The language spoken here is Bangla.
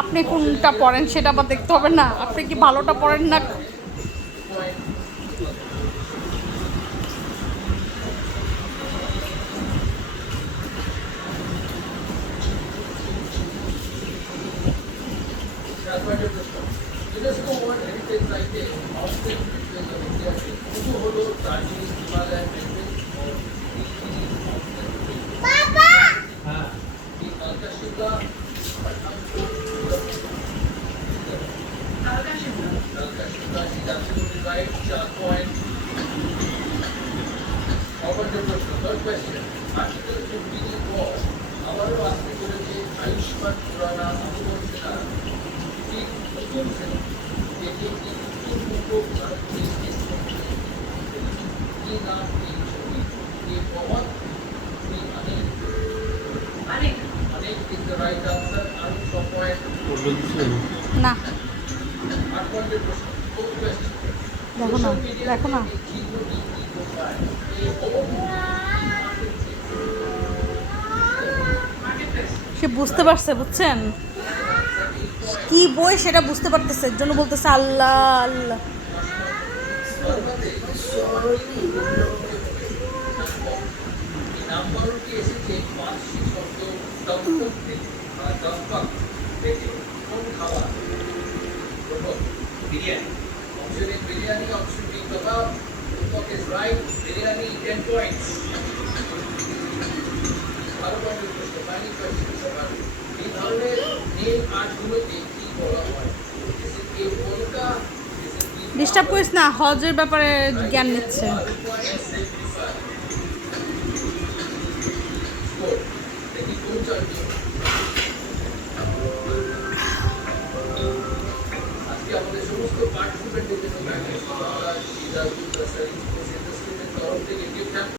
আপনি কোনটা পড়েন সেটা আবার দেখতে হবে না? আপনি কি ভালোটা পড়েন না? আয়ুষ্মান খুরানা না, দেখো না, দেখো না। সে বুঝতে পারছে, বুঝছেন কি বই সেটা বুঝতে পারতেছে, এর জন্য বলতেছে আল্লাহ আল্লাহ। Biryani option B kebab is right. Biryani 10 points. ভালো পয়েন্টের প্রশ্ন, ফাইনাল কোয়েশ্চেন সবার এই ধরনের নেম আর্টগুলোকে কি বলা হয়? এ পোলকা ডিস্টার্ব করিস না, হজের ব্যাপারে জ্ঞান নিচ্ছে।